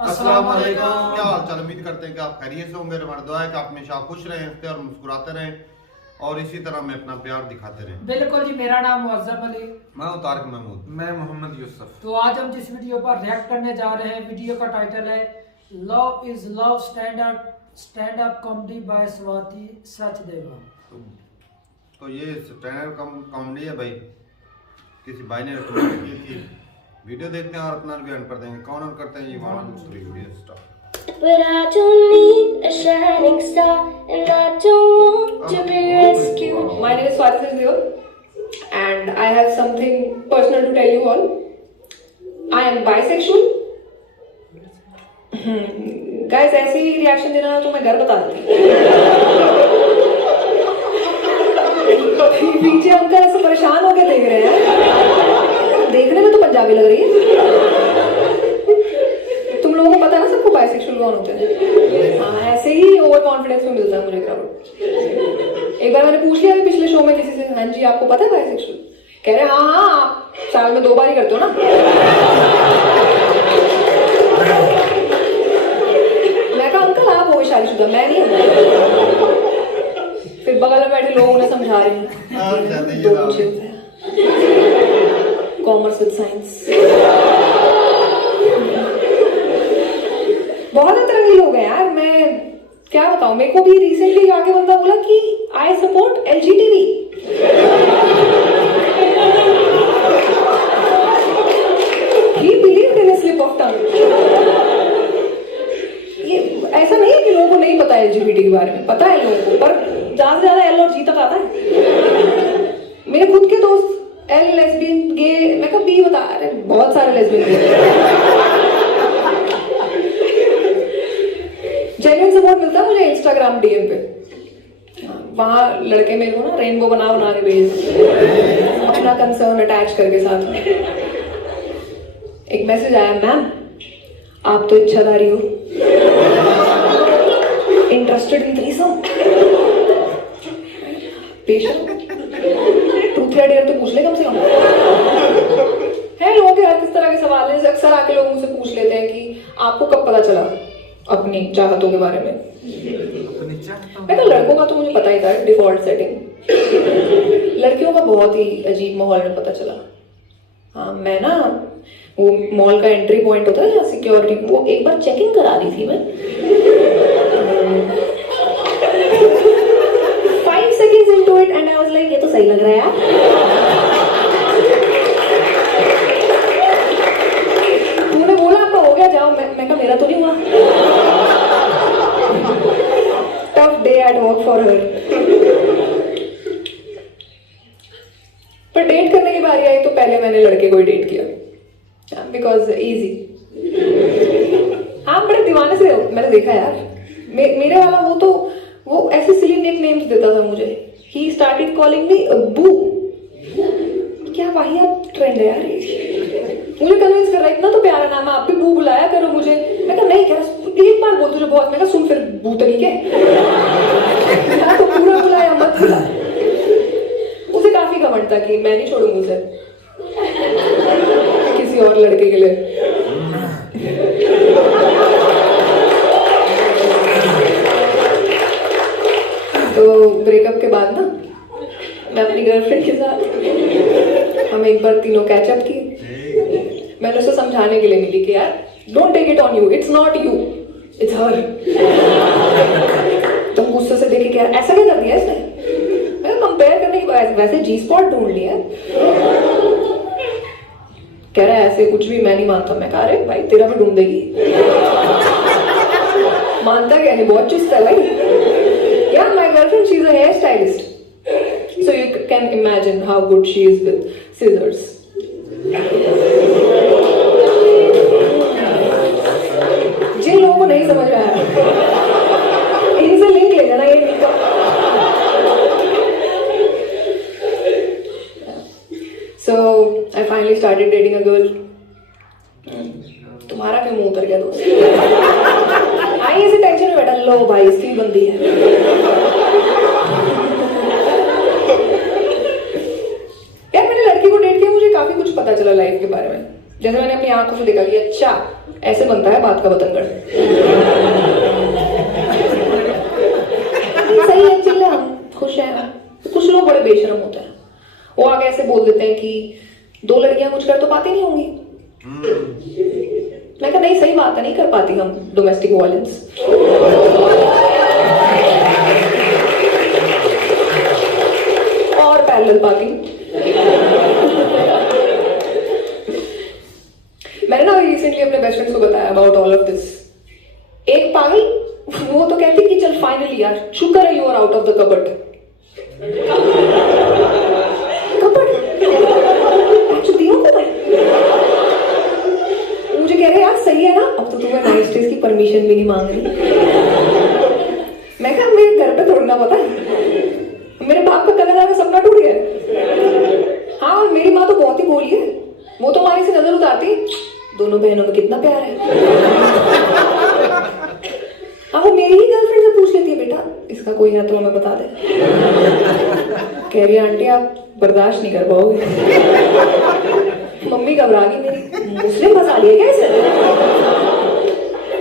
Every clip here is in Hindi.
अस्सलाम वालेकुम। क्या हाल चाल, उम्मीद करते हैं कि आप खैरियत से होंगे। हमारा दुआ है कि आप हमेशा खुश रहें, हंसते और मुस्कुराते रहें और इसी तरह में अपना प्यार दिखाते रहें। बिल्कुल जी, मेरा नाम मुअज्जम अली, मैं हूं तारिक महमूद। मैं मोहम्मद यूसुफ। तो आज हम जिस वीडियो पर रिएक्ट करने जा रहे हैं, वीडियो का टाइटल है love is love stand up comedy bye Swati Sachdeva. तो ये स्टैंड कॉमेडी है भाई, किसी भाई ने रिकमेंड की थी। वीडियो देखते हैं और अपना रिव्यू एंड कर देंगे। कौन ऑन करते हैं ये 1 2 3 video start. But I don't need a shining star, and I don't want to be rescued. My name is Swati Sachdeva, and I have something personal to tell you all. I am bisexual. Guys, ऐसे ही रिएक्शन देना तो मैं घर बता देती। पीछे अंकल ऐसे परेशान होकर देख रहे हैं। देखने में तो पंजाबी लग रही है। तुम लोगों को पता है ना सबको बाइसेक्सुअल कौन होते हैं। हाँ, ऐसे ही ओवर कॉन्फिडेंस में मिलता है मुझे क्राउड। एक बार मैंने पूछ लिया पिछले शो में किसी से, हाँ जी आपको पता है बाइसेक्सुअल? कह रहे हाँ हाँ, आप साल में 2 बार ही करते हो ना। मैं कहा अंकल आप हो शादीशुदा, मैं नहीं हूँ। फिर बगल में बैठे लोग उन्हें समझा रहे हैं। दो बच्चे होते हैं, कॉमर्स विद साइंस। बहुत तरह के लोग हैं यार, मैं क्या बताऊं। मेरे को भी रिसेंटली आके बंदा बोला कि I support LGTV. He believed in a slip of tongue. ये ऐसा नहीं है कि लोगों को नहीं पता है एलजीबीटी के बारे में, पता है लोगों को, पर ज्यादा से ज्यादा एल और जी तक आता है। मेरे खुद के दोस्त एल लेस्बियन गे, मैं कहा बी बता रहे, बहुत सारे लेस्बियन गे। जेन्युइन सपोर्ट मिलता है मुझे इंस्टाग्राम डीएम पे। वहाँ लड़के मेरे को ना रेनबो बना के भेज, अपना कंसर्न अटैच करके साथ में। एक मैसेज आया, मैम आप तो इच्छाधारी हो, interested in threesome. Patient truth या डेयर तो पूछ ले कम से कम। है लोगों के हर किस तरह के सवाल है। अक्सर आके लोग मुझसे पूछ लेते हैं कि आपको कब पता चला अपनी चाहतों के बारे में। मैं तो लड़कों का तो मुझे पता ही था, डिफॉल्ट सेटिंग। लड़कियों का बहुत ही अजीब माहौल में पता चला। हाँ, मैं ना वो मॉल का एंट्री पॉइंट होता है जहाँ सिक्योरिटी, वो एक बार चेकिंग करा रही थी मैं। 5 seconds into it and I was like, ये तो सही लग रहा है यार। तूने बोला आपका हो गया, जाओ। मैं कहा मेरा तो नहीं हुआ। Tough day at work for her. पर डेट करने की बारी आई तो पहले मैंने लड़के को ही डेट किया, बिकॉज इजी। हाँ, बड़े दीवाने से मैंने देखा यार। मेरे वाला वो ऐसे सिली निक नेम्स देता था मुझे। ही स्टार्टेड कॉलिंग मी बू। क्या वाहियात ट्रेंड है यार। मुझे कन्विंस कर रहा है, इतना तो प्यारा नाम है, आप भी बू बुलाया करो मुझे। मैं कहा नहीं, क्या एक बार बोल तुझे बहुत। मैं कहा सुन, फिर बू तरीके तो पूरा बुलाया मत बुला। उसे काफी घमंड था कि मैं नहीं छोड़ूंगी उसे किसी और लड़के के लिए। तो ब्रेकअप के बाद ना मैं अपनी गर्लफ्रेंड के साथ हम एक बार तीनों कैचअप किए। मैंने उसे समझाने के लिए मिली कि यार don't take it on you, it's not you, it's her. तुम गुस्से से देखे क्या ऐसा क्या कर दिया इसने। मैं कंपेयर करने की वैसे जी स्पॉट ढूंढ लिया। कह रहा है ऐसे कुछ भी मैं नहीं मानता। मैं कहा अरे भाई तेरा भी ढूंढ देगी। मानता क्या नहीं, बहुत चुस्त है भाई। यार my girlfriend she is a hair stylist, so you can imagine how good she is with scissors. जिन लोगों को नहीं समझ में आया इनसे लिंक ले लेना। ये so I finally started dating a girl. तुम्हारा क्यों मुंह उतर गया दोस्त? आई ऐसे टेंशन में बैठा, लो भाई इसकी बंदी है। यार मैंने लड़की को डेट किया, मुझे काफी कुछ पता चला लाइफ के बारे में। जैसे मैंने अपनी आंखों से देखा कि अच्छा ऐसे बनता है बात का बतंगड़। सही है, चिल्ला, हम खुश हैं। कुछ लोग बड़े बेशरम होते हैं, वो आगे ऐसे बोल देते हैं कि 2 लड़कियां कुछ कर तो पाती नहीं होंगी। मैं कहा नहीं, सही बात है, नहीं कर पाती हम डोमेस्टिक वायलेंस। और पैरेलल पार्किंग। मैंने ना रिसेंटली अपने बेस्ट फ्रेंड्स को बताया अबाउट ऑल ऑफ दिस। एक पागल, वो तो कहती कि चल फाइनली यार, शुक्र है you are out of the cupboard. मुझे कह रहे यार सही है ना, अब तो तुम्हें नाइट स्टेज की परमिशन भी नहीं मांग रही। मैं कहा मेरे घर पे थोड़ा ना पता है, मेरे बाप का कनाडा का सपना टूट गया। हाँ, और मेरी माँ तो बहुत ही बोली है, वो तो हमारी से नजर उतारती, दोनों बहनों में कितना प्यार है। हाँ, वो मेरी ही गर्लफ्रेंड से पूछ लेती है, बेटा इसका कोई है तो हमें बता दे। कह रही आंटी आप बर्दाश्त नहीं कर पाओगे। मम्मी घबरा गई मेरी, मुस्लिम फंसा लिया क्या इसे?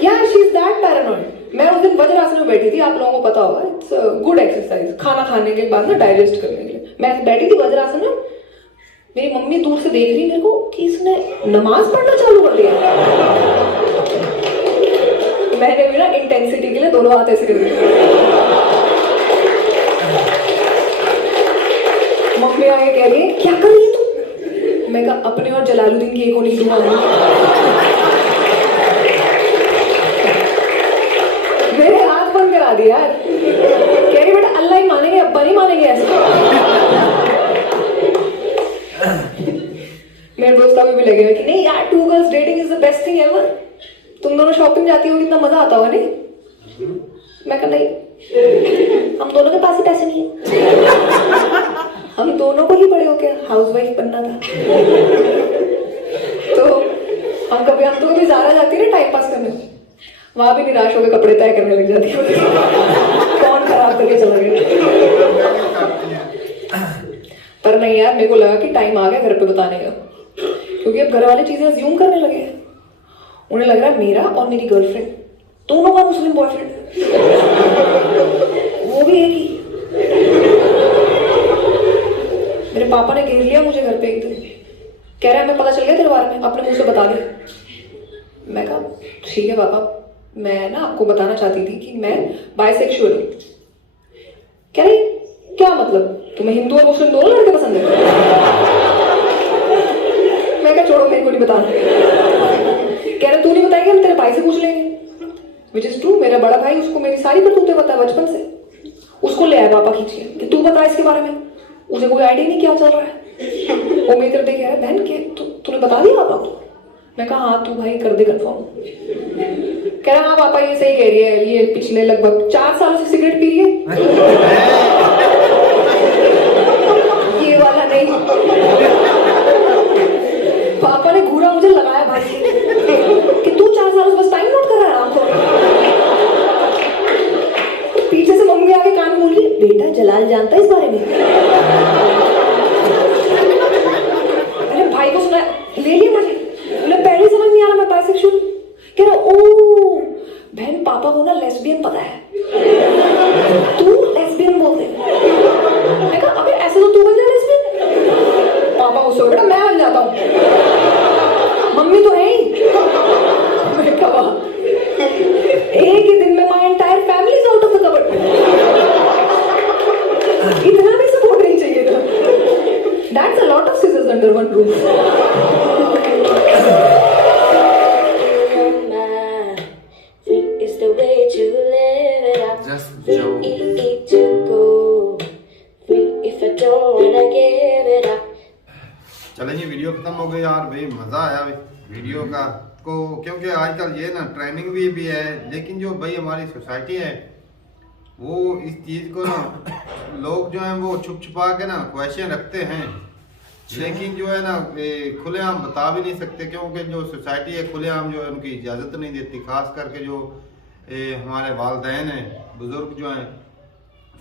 यार शी इज दैट पैरानॉइड। मैं उस दिन वज्रासन में बैठी थी, आप लोगों को पता होगा, इट्स गुड एक्सरसाइज, खाना खाने के बाद ना डाइजेस्ट करने के लिए। मैं बैठी थी वज्रासन में, मेरी मम्मी दूर से देख रही मेरे को कि इसने नमाज पढ़ना चालू कर दिया। मैंने भी ना इंटेंसिटी के लिए दोनों हाथ ऐसे कर दिए। मम्मी आगे कह रही है क्या कर रही है तू? मैं कहा अपने और जलालुद्दीन की एक होनी दुआ। मेरे हाथ बंद करा दिया यार। कह रही बेटा अल्लाह ही मानेंगे, अब्बा नहीं मानेंगे ऐसे। मेरे दोस्त अभी भी लगे हुए कि नहीं यार 2 girls dating is the best thing ever. तुम दोनों शॉपिंग जाती हो, कितना मजा आता होगा नहीं? मैं कहा नहीं, हम दोनों के पास ही पैसे नहीं है, हम दोनों को ही बड़े हो गया हाउसवाइफ बनना था। तो हम तो कभी ज़ारा जाती है ना टाइम पास करने, वहां भी निराश होकर कपड़े तय करने लग जाती है। कौन खराब करके चला गया। पर नहीं यार, मेरे को लगा कि टाइम आ गया घर पे बताने का, क्योंकि अब घर वाले चीजें अज्यूम करने लगे हैं। उन्हें लग रहा है मेरा और मेरी गर्लफ्रेंड दोनों का मुस्लिम बॉयफ्रेंड, वो भी एक ही। मेरे पापा ने घेर लिया मुझे घर पे एक दिन, कह रहा है हमें पता चल गया तेरे बारे में, अपने मुंह से बता दे। मैं कहा ठीक है पापा, मैं ना आपको बताना चाहती थी कि मैं बाइसेक्सुअल हूँ। कह रही क्या मतलब, तुम्हें हिंदू और मुस्लिम दोनों लड़के पसंद है? मैं कहा छोड़ो, मेरे को नहीं बताना। कह रहा तू नहीं बताएगी, हम तेरे भाई से पूछ लेंगे। विच इज ट्रू, मेरा बड़ा भाई, उसको मेरी सारी करतूतें पता है बचपन से। उसको ले आए पापा खींच के कि तू बता इसके बारे में, उसे कोई आइडिया नहीं क्या चल रहा है। वो मेरी तरफ देख रहा है, बहन के तूने बता दिया पापा को? मैं कहा हाँ तू भाई कर दे कंफर्म। कह रहा हाँ पापा ये सही कह रही है, ये पिछले लगभग 4 सालों से सिगरेट पी रही है। ये वाला नहीं। पापा ने घूरा मुझे लगाया भाई कि तू 4 सालों से बस टाइम नोट कर रहा है आराम से। पीछे से मम्मी आके कान बोल रही है बेटा जलाल जानता है इस बारे में। अरे भाई को सुना ले लिया मुझे, पहले समझ नहीं आ रहा मैं बाइसेक्सुअल। कह रहा ओ बहन पापा को ना लेस्बियन पता है, तू लेस्बियन बोल दे। मैं कहा अबे ऐसे तो तू बन जा लेस्बियन। पापा गुस्सा हो बेटा मैं बन जाता हूँ, मम्मी तो है ही। मैं कहा एक ही दिन में my entire family is out of the cupboard. इतना भी सपोर्ट नहीं चाहिए था। That's a lot of scissors under one roof. चलें जी, वीडियो खत्म हो गई यार। भाई मज़ा आया वीडियो का को, क्योंकि आजकल ये ना ट्रेंडिंग भी है, लेकिन जो भाई हमारी सोसाइटी है वो इस चीज़ को ना लोग जो हैं वो छुप छुपा के ना ख्वाहिशें रखते हैं, लेकिन जो है ना खुलेआम बता भी नहीं सकते, क्योंकि जो सोसाइटी है खुलेआम जो है उनकी इजाज़त नहीं देती। खास करके जो हमारे वालिदैन हैं, बुजुर्ग जो हैं,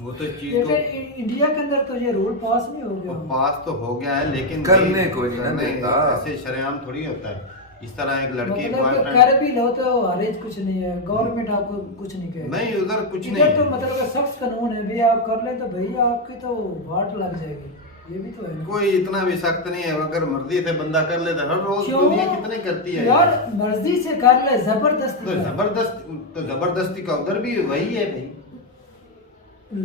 वो तो इस चीज को इंडिया के अंदर तो ये रूल पास नहीं हो गया। पास तो हो गया है, लेकिन करने को नहीं देता। ऐसे शरेआम थोड़ी होता है। इस तरह एक लड़की मतलब कि बॉयफ्रेंड कर भी लो तो हरेज कुछ नहीं है, गवर्नमेंट आपको कुछ नहीं कहेगी। नहीं, उधर कुछ नहीं इधर तो है। मतलब कि सख्त कानून है भैया, आप कर ले तो भैया आपकी तो वाट लग जाएगी, ये भी तो है। कोई इतना भी सख्त नहीं है, अगर मर्जी से बंदा कर लेता है। हर रोज क्यों? दुनिया कितने करती है यार मर्जी से कर ले, जबरदस्ती तो कर। जबरदस्ती का उधर भी वही है भाई।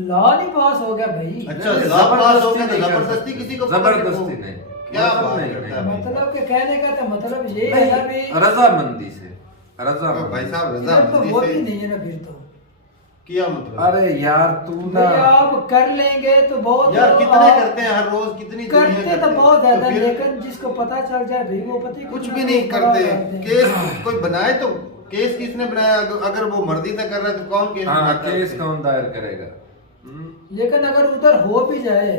लॉ नहीं पास हो गया भाई। अच्छा, नहीं, लॉ पास हो गया तो नहीं कर जबरदस्ती सकते। किसी को पकड़ के जबरदस्ती वो- नहीं। क्या मतलब बात नहीं, करता है भाई? मतलब के कहने का तो मतलब ये है नहीं, अभी रजामंदी से भाई रजामंदी साहब इधर तो रजामंदी होती से नहीं है ना फिर तो। किया मतलब। अरे यार तू ना भैया आप कर लेंगे तो बहुत यार कितने आप करते हैं हर रोज, कितनी दुनिया करते तो हैं। बहुत ज्यादा, फिर लेकिन जिसको पता चल जाए भाई वो पति कुछ भी नहीं करते। केस कोई बनाए तो केस किसने बनाया? अगर वो मर्जी से कर रहा है तो कौन केस हाँ बनाता है केस उससे? कौन दायर करेगा? लेकिन अगर उधर हो भी जाए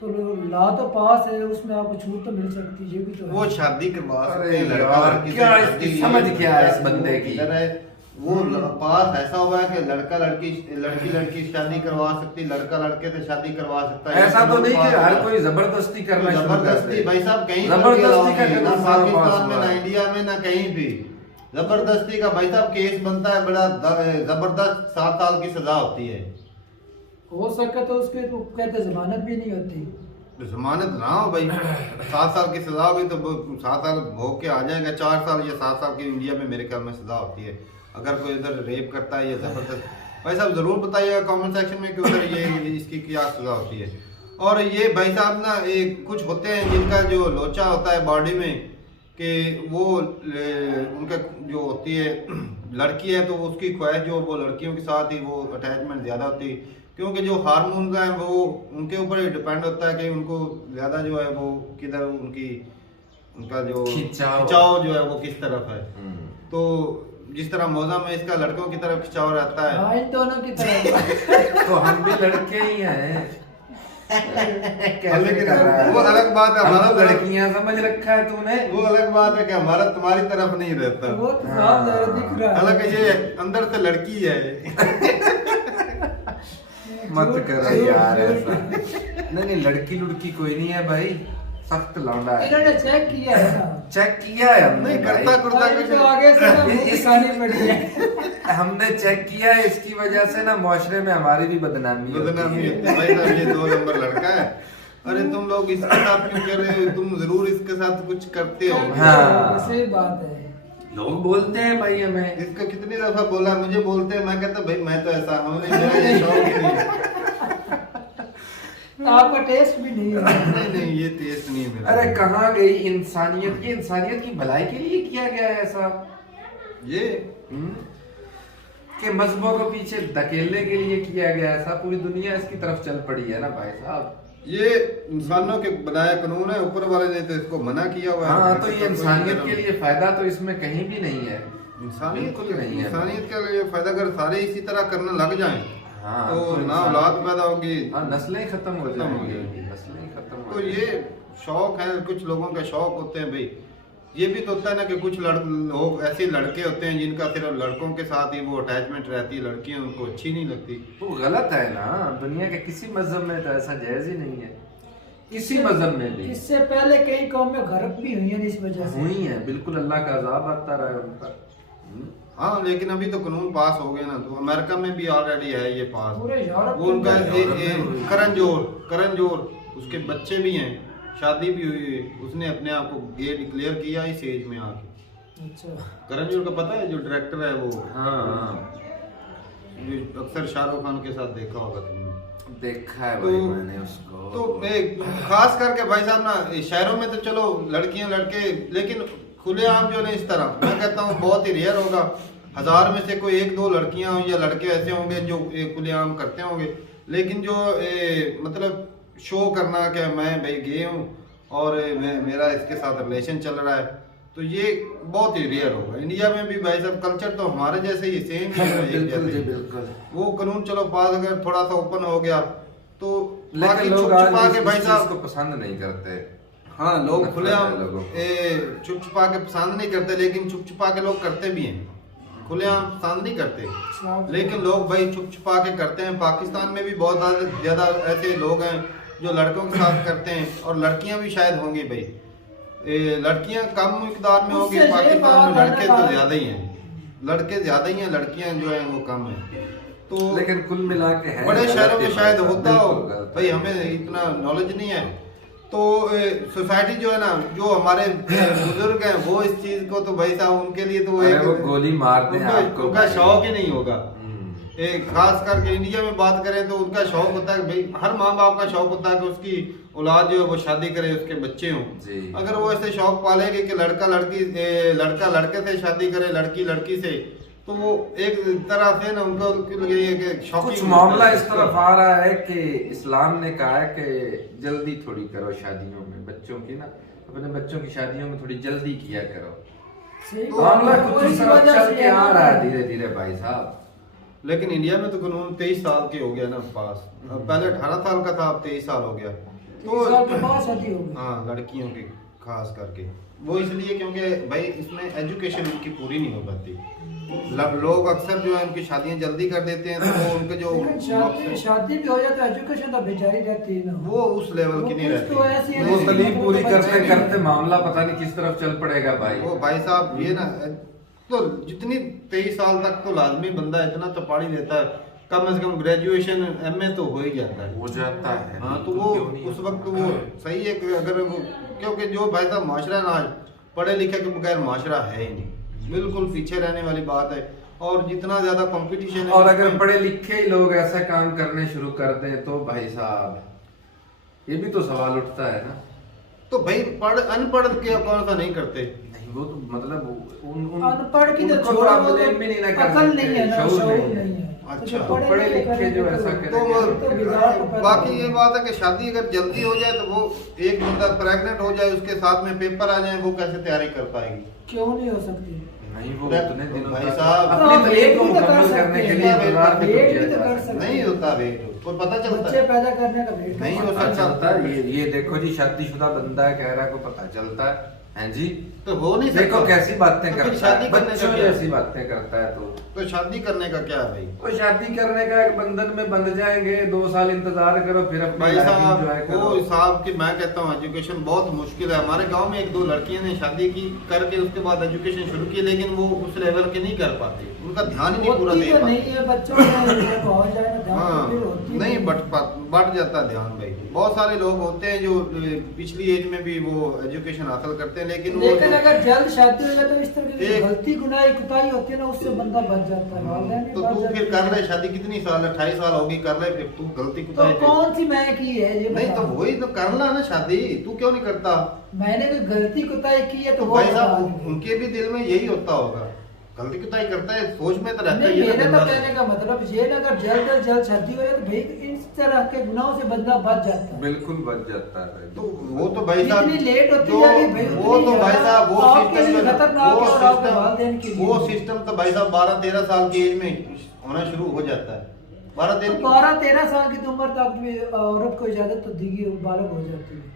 तो लॉ तो पास है, उसमें आपको छूट तो मिल सकती है, ये भी तो है। वो शादी करवा अरे सकते हैं, लड़का यार, लड़की से क्या शादी इसकी समझ क्या है इस बंदे वो की? किधर है? वो पास ऐसा हुआ है कि लड़का लड़की शादी करवा सकती, लड़का लड़के से शादी करवा सकता है। ऐसा तो नहीं पास कि हर है। कोई जबरदस्ती करना शुरू कर जबरदस्ती दे। भाई साहब कहीं पर भी जबरदस्ती का लाओगे, ना कानून सारा पास पाकिस्तान में हुआ ना है। इंडिया में ना कहीं भी जबरदस्ती का भाई साहब केस बनता है, बड़ा जबरदस्त 7 साल की सजा होती है। हो सके तो उसके तो कहते जमानत भी नहीं होती। तो जमानत ना हो भाई, 7 साल की सजा होगी तो 7 साल भोग के आ जाएगा। 4 साल या 7 साल की इंडिया में मेरे ख्याल में सजा होती है अगर कोई इधर रेप करता है या जबरदस्त। भाई साहब जरूर बताइएगा कमेंट सेक्शन में कि उधर ये इसकी क्या सजा होती है। और ये भाई साहब ना एक कुछ होते हैं जिनका जो लोचा होता है बॉडी में कि वो उनका जो होती है लड़की है तो उसकी ख्वाहिश जो वो लड़कियों के साथ ही वो अटैचमेंट ज़्यादा होती है, क्योंकि जो हार्मोन का है वो उनके ऊपर ही डिपेंड होता है कि उनको ज़्यादा जो है वो किधर उनका जो खिंचाव जो है वो किस तरफ है। तो जिस तरह मौजा में इसका लड़कों की तरफ खिंचाव रहता है। हाँ इन दोनों की तरह। तो हम भी लड़के ही हैं। कैसे लेकिन कर रहा है? वो अलग बात है, हमारा हमको तरफ- लड़कियां समझ रखा है तूने। वो अलग बात है कि हमारा तुम्हारी तरफ नहीं रहता। वो तो साफ ज़रा दिख रहा है। हालांकि ये अंदर से लड़की है। मत झूठ- कर झूठ- यार झूठ- ऐसा। नहीं लड़की लुड़की कोई नहीं है भाई, सख्त लौंडा है। इन्होंने चेक किया है ना। चेक किया है हमने नहीं भाई। करता कुर्ता और कुछ इनको आगे से ना मुंह दिखानी पड़ी है। हमने चेक किया है, इसकी वजह से ना मुआशरे में हमारी भी बदनामी होती बदनामी है। होती है। भाई साहब ये 2 नंबर लड़का है। अरे तुम लोग इसके साथ क्यों कर रहे हो? तुम जरूर इसके साथ कुछ करते हो। हाँ। सही बात है। लोग बोलते हैं भाई हमें। इसको कितनी दफा बोला, मुझे बोलते हैं, मैं कहता भाई मैं तो ऐसा हूँ नहीं, मेरा ये शौक ही नहीं है। आपका टेस्ट भी नहीं है। नहीं नहीं ये टेस्ट नहीं है मेरा। अरे कहाँ गई इंसानियत? ये इंसानियत की भलाई के लिए किया गया है ऐसा। ये कि मजहबों को पीछे धकेलने के लिए किया गया है ऐसा। पूरी दुनिया इसकी तरफ चल पड़ी है ना भाई साहब। ये इंसानों के बनाया कानून है, ऊपर वाले ने तो इसको मना किया हुआ है। हाँ तो ये इंसानियत के लिए फायदा तो इसमें कहीं भी नहीं है। इंसानियत बिल्कुल नहीं है। इंसानियत के लिए फायदा, अगर सारे इसी तरह करने लग जाएं हाँ, तो तो ना इंसान- औलाद पैदा होगी। हाँ नस्लें ही खत्म हो खत्म हो जाएंगी। जाएंगी। नस्लें ही खत्म हो तो जाएंगी। ये शौक है, कुछ लोगों के शौक होते हैं भाई। ये भी तो होता है ना कि कुछ लोग ऐसे लड़के होते हैं जिनका सिर्फ लड़कों के साथ ही वो अटैचमेंट रहती है, लड़कियां उनको अच्छी नहीं लगती। वो गलत है ना। दुनिया के किसी मजहब में तो ऐसा जायज ही नहीं है, किसी मजहब में भी। इससे पहले कई कौमें गरक भी हुई हैं इस वजह से। हुई है, बिल्कुल अल्लाह का अजाब आता रहा है उन पर। हाँ लेकिन अभी तो कानून पास हो गए ना, तो अमेरिका में भी ऑलरेडी है ये पास। पूरे यूरोप वो उनका में- करण जोहर उसके बच्चे भी हैं, शादी भी हुई है, उसने अपने आप को गे डिक्लेयर किया इस एज में आके। अच्छा करण जोहर का पता है, जो डायरेक्टर है वो, हाँ जो अक्सर शाहरुख खान के साथ देखा होगा तुमने। देखा है तो- भाई मैंने उसको। तो खास करके भाई साहब ना शहरों में तो चलो लड़कियां लड़के, लेकिन खुलेआम जो ना इस तरह मैं कहता हूँ बहुत ही रेयर होगा। 1000 में से कोई 1-2 लड़कियां या लड़के ऐसे होंगे जो खुलेआम करते होंगे। लेकिन जो मतलब शो करना कि मैं भाई गे हूँ और मेरा इसके साथ रिलेशन चल रहा है, तो ये बहुत ही रेयर होगा। इंडिया में भी भाई साहब कल्चर तो हमारे जैसे ही सेम ही है, एक बिल्कुल जैसे जी ही। बिल्कुल। वो कानून चलो पास अगर थोड़ा सा ओपन हो गया तो लेकिन बाकी लोग छुप आज छुपा के इस भाई चीज साहब, को पसंद नहीं करते। हाँ लोग नफरत खुलेआम है लोगों को। छुप छुपा के पसंद नहीं करते, लेकिन छुप छुपा के लोग करते भी हैं। खुलेआम पसंद नहीं करते, लेकिन लोग भाई छुप छुपा के करते हैं। पाकिस्तान में भी बहुत ज्यादा ऐसे लोग हैं जो लड़कों के साथ करते हैं, और लड़कियां भी शायद होंगी भाई। लड़कियां कम मिकदार में होगी, उससे ये पाकिस्तान में बात है लड़के ना तो बात। ज्यादा ही हैं, लड़के ज्यादा ही हैं, लड़कियां जो हैं वो कम हैं। तो लेकिन कुल मिला के है बड़े शहरों में गलत शायद है, होता हो, बिल्कुल गलत है। भाई हमें इतना नॉलेज नहीं है। तो सोसाइटी जो है ना, जो हमारे बुजुर्ग हैं वो इस चीज को तो भाई साहब उनके लिए तो अरे वो गोली मार दें उनका आपको उनका भाई। शौक ही नहीं होगा। हम्म। खास करके इंडिया में बात करें तो उनका शौक होता है कि भाई हर माँ बाप का शौक होता है कि उसकी औलाद जो है वो शादी करे, उसके बच्चे हों। जी। अगर वो ऐसे शौक पालेंगे कि लड़का लड़के से शादी करे, लड़की लड़की से, तो वो एक तरह से ना उनको लगेगा कि शौक कुछ मामला इस तरफ आ रहा है कि इस्लाम ने कहा है कि जल्दी थोड़ी करो शादियों में, बच्चों की ना, अपने बच्चों की शादियों में थोड़ी जल्दी किया करो। सही मामला बात है, कुछ वो इस इस तरफ वजह चल से के है आ ना। रहा है धीरे धीरे भाई साहब। लेकिन इंडिया में तो कानून 23 साल के हो गया ना पास, अब पहले 18 साल का था, अब 23 साल हो गया। तो साल के बाद शादी होगी। हाँ, लड़कियों की खास करके वो इसलिए क्योंकि भाई इसमें एजुकेशन उनकी पूरी नहीं हो पाती। लोग अक्सर जो है उनकी शादियां जल्दी कर देते हैं, तो वो उनके जो लेकिन शादी भी हो जाए तो एजुकेशन तो बेजारी रहती है ना। वो उस लेवल की नहीं कुछ तो रहती। ऐसी है वो जिसकी तलीम मतलब पूरी बच्चे करते नहीं- करते मामला पता नहीं किस तरफ चल पड़ेगा भाई। वो भाई साहब ये ना, तो जितनी 23 साल तक तो लाजमी बंदा इतना तो पढ़ ही लेता है, कम से कम ग्रेजुएशन एमए तो हो ही जाता है। हो जाता है। हाँ, तो वो उस वक्त वो सही है कि अगर वो, क्योंकि जो भाई साहब माशरा ना आज पढ़े लिखे के बगैर माशरा है ही नहीं, बिल्कुल पीछे रहने वाली बात है। और जितना ज्यादा कंपटीशन है, और अगर पढ़े लिखे ही लोग ऐसा काम करने शुरू कर दें तो भाई साहब ये भी तो सवाल उठता है ना। तो भाई अनपढ़ के कौन सा नहीं करते। नहीं वो तो मतलब अनपढ़ की तो उनको छोड़ो, आप वो तो blame भी नहीं ना कर अकल सकते, नहीं है ना, शऊर शऊर नहीं है। नहीं है। अच्छा, तो जो पढ़े लिखे जो ऐसा तो करेंगे तो बिगाड़ तो पैदा बाकी होगा। ये बात है कि शादी अगर जल्दी हो जाए तो वो एक बंदा प्रेग्नेंट हो जाए, उसके साथ में पेपर आ जाए, वो कैसे तैयारी कर पाएगी। क्यों नहीं हो सकती? नहीं वो उतने दिनों भाई तक साहब, अपनी तलीम को वेट भी तो कर मुकम्मल सकते करने के हैं, लिए इंतजार भी तो वेट किया भी तो जा कर सकता है। सकते नहीं होता वेट, कोई पता चलता बच्चे है। पैदा करने का वेट नहीं हो पता सकता। चलता है ये देखो जी शादीशुदा बंदा है कह रहा है को पता चलता है जी। तो हो नहीं देखो सकता। कैसी बातें तो फिर करता शादी है, करने का बच्चों क्या? जैसी बातें करता है। तो शादी करने का क्या है भाई। तो शादी करने का एक बंधन में बंध जाएंगे, 2 साल इंतजार करो फिर अपनी भाई लाइफ साहब एंजॉय वो करो। हिसाब की मैं कहता हूँ एजुकेशन बहुत मुश्किल है। हमारे गांव में 1-2 लड़कियां ने शादी की करके उसके बाद एजुकेशन शुरू की, लेकिन वो उस लेवल की नहीं कर पाती, उनका ध्यान ही नहीं पूरा होती दे तो पाते। नहीं है बच्चों में बहुत जाए ध्यान हाँ, तो फिर होती नहीं बढ़ जाता है ध्यान भाई। बहुत सारे लोग होते हैं जो पिछली एज में भी वो एजुकेशन हासिल करते हैं, लेकिन वो लेकिन अगर जल्द शादी हो जाए तो इस तरह की एक- गलती गुनाह कुताही होती है ना, उससे बंदा बच जाता है। वालिदैन भी तो बच तू जाते फिर हैं। कर ले शादी, कितनी साल 28 साल होगी, कर ले फिर तू गलती तो कुताही पे। कौन सी मैं की है ये नहीं बता। तो वही तो करना ना शादी, तू क्यों नहीं करता। मैंने कोई गलती कुताही की है तो तो वो भाई बता साहब दीजिए। उनके भी दिल में यही होता होगा, गलती कुताही करता है, सोच में तो रहता नहीं, ही है मेरे ना तो बंदा। कहने का मतलब ये ना, अगर जल्द से जल्द शादी हो जाए तो भाई इस तरह के गुनाहों से बंदा बच जाता है। बिल्कुल बच जाता है। तो वो तो भाई साहब जितनी लेट होती जो- जाएगी भाई वो उतनी तो भाई ज्यादा साहब वो आपके लिए सिस्टम खतरनाक है और आपके वालिदैन के लिए। वो सिस्टम तो भाई साहब 12-13 साल की एज में होना शुरू हो जाता है। 12-13 तो 12-13 साल की उम्र तक भी औरत को इजाजत तो दी गई, बालक हो जाती है।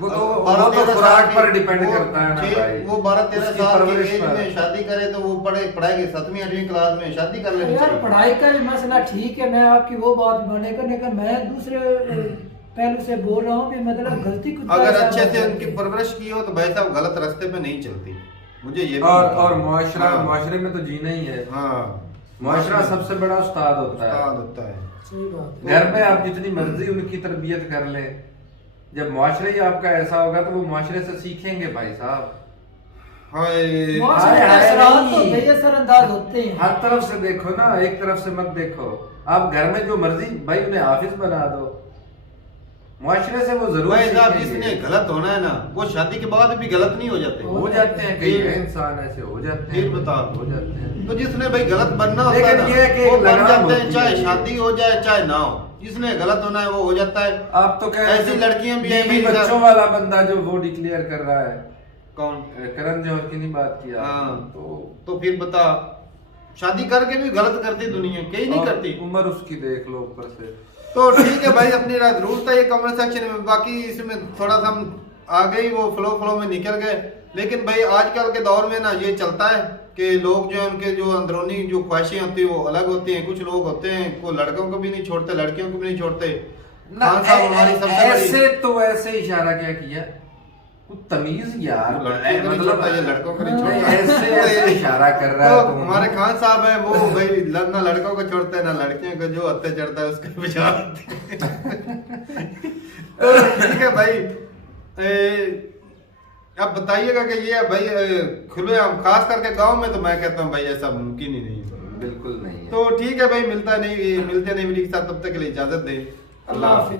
वो तो 12-13 खुराक साल पर की- डिपेंड वो करता है ना छह- भाई। वो 12-13 उसकी साल की परवरिश एज पर। में शादी करे तो वो पढ़ाएगी 7वीं-8वीं क्लास में शादी कर लेनी यार चाहिए। पढ़ाई का भी मसला ठीक है, मैं आपकी वो बात मानेगा, लेकिन मैं दूसरे पहलू से बोल रहा हूँ कि मतलब गलती कुछ अगर अच्छे से उनकी परवरिश की हो तो भाई साहब गलत रास्ते पे नहीं चलती। मुझे ये भी और मुआशरा हाँ। मुआशरे में तो जीना ही है। हाँ, मुआशरा सबसे बड़ा उस्ताद होता है। उस्ताद होता है। सही बात है। घर में आप जितनी मर्जी उनकी तरबियत कर ले, जब मुआशरा ही आपका ऐसा होगा तो वो मुआशरे से सीखेंगे भाई साहब। हाय मौसम के हाय, असरात तो नहीं। बेअसरअंदाज होते हैं। हर तरफ से देखो ना, एक तरफ से मत देखो। आप घर में जो मर्जी भाई उन्हें हाफिज बना दो, मुआशरे से वो जरूर भाई साहब सीखेंगे। जिसने गलत होना है ना वो शादी के बाद भी गलत नहीं हो जाते। हो जाते हैं कई फिर- इंसान ऐसे हो जाते फिर हैं। बताओ। हो जाते हैं। तो जिसने भाई गलत बनना होता है लेकिन ना, ये है कि वो एक बन लगाम जाते हैं, होती चाहे है। शादी हो जाए चाहे ना हो। जिसने गलत होना है वो हो जाता है। आप तो कह रहे ऐसी थे, लड़कियां भी हैं बीवी मेरे साथ। बच्चों वाला बंदा जो वो डिक्लेयर कर रहा है, कौन? करण जौहर की नहीं बात किया हाँ। तो फिर बता, शादी करके भी गलत करती दुनिया, कहीं नहीं और करती। उम्र उसकी देख लो ऊपर से। तो ठीक है भाई, अपनी राय जरूर था ये कमेंट सेक्शन में। बाकी इसमें थोड़ा सा हम आगे ही वो फ्लो में निकल गए। लेकिन भाई आजकल के दौर में ना ये चलता है कि लोग जो है उनके जो अंदरूनी जो ख्वाहिशें होती है वो अलग होती हैं। कुछ लोग होते हैं को लड़कों को भी नहीं छोड़ते, लड़कियों को भी नहीं छोड़ते। ना खान साहब हमारी सबसे बड़ी ऐसे तो ऐसे इशारा क्या किया, तमीज यार, लड़कियों को नहीं मतलब छोड़ता, ये लड़कों को नहीं नहीं, छोड़ता। ऐसे ऐसे इशारा कर रहा है तो तो हमारे खान साहब हैं वो भाई ना लड़कों को छोड़ते हैं ना लड़कियों को, जो हत्ते चढ़ता है उसके बिचारते तो ठीक है भाई। अब बताइएगा कि ये भाई खुले हम खास करके गांव में, तो मैं कहता हूँ भाई ऐसा मुमकिन ही नहीं है। बिल्कुल नहीं है। तो ठीक है भाई, मिलते नहीं वीडियो के साथ, तब तक के लिए इजाजत दे। अल्लाह हाफिज।